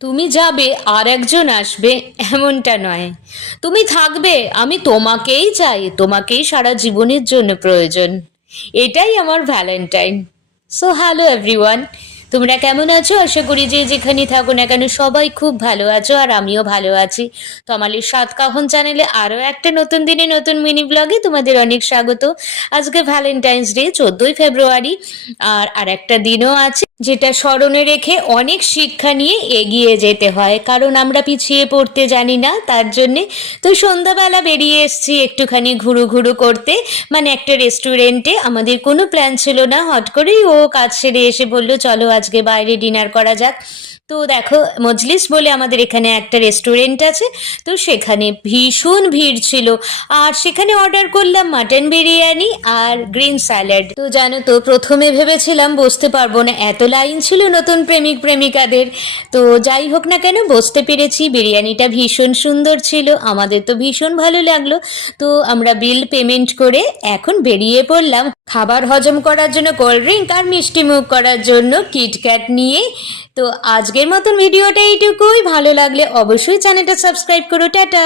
তুমি যাবে আর একজন আসবে এমনটা নয়। তুমি থাকবে, আমি তোমাকেই চাই, তোমাকেই সারা জীবনের জন্য প্রয়োজন। এটাই আমার ভ্যালেন্টাইন। সো হ্যালো এভরিওয়ান, তোমরা কেমন আছো? আশা করি যে যেখানে থাকো না কেন সবাই খুব ভালো আছো, আর আমিও ভালো আছি। তো আমার এই সাত কাহন চ্যানেলে আরও একটা নতুন দিনে নতুন মিনি ব্লগে তোমাদের অনেক স্বাগত। আজকে ভ্যালেন্টাইন্স ডে, 14ই ফেব্রুয়ারি। আর একটা দিনও আছে যেটা স্মরণে রেখে অনেক শিক্ষা নিয়ে এগিয়ে যেতে হয়, কারণ আমরা পিছিয়ে পড়তে জানি না, তার জন্যে। তো সন্ধ্যাবেলা বেরিয়ে এসেছি একটুখানি ঘুরু ঘুরু করতে, মানে একটা রেস্টুরেন্টে। আমাদের কোনো প্ল্যান ছিল না, হট করেই ও কাজ সেরে এসে বললো চলো আজকে বাইরে ডিনার করা যাক। তো দেখো, মজলিস বলে আমাদের এখানে একটা রেস্টুরেন্ট আছে, তো সেখানে ভীষণ ভিড় ছিল। আর সেখানে অর্ডার করলাম মাটন বিরিয়ানি আর গ্রিন স্যালাড। তো জানো তো, প্রথমে ভেবেছিলাম বসতে পারবো না, এত লাইন ছিল নতুন প্রেমিক প্রেমিকাদের। তো যাই হোক না কেন, বসতে পেরেছি। বিরিয়ানিটা ভীষণ সুন্দর ছিল, আমাদের তো ভীষণ ভালো লাগলো। তো আমরা বিল পেমেন্ট করে এখন বেরিয়ে পড়লাম খাবার হজম করার জন্য, কোল্ড ড্রিঙ্ক আর মিষ্টি মুখ করার জন্য কিটক্যাট নিয়ে। তো আজকের মতন ভিডিওটা এইটুকুই। ভালো লাগলে অবশ্যই চ্যানেলটা সাবস্ক্রাইব করো। টাটা।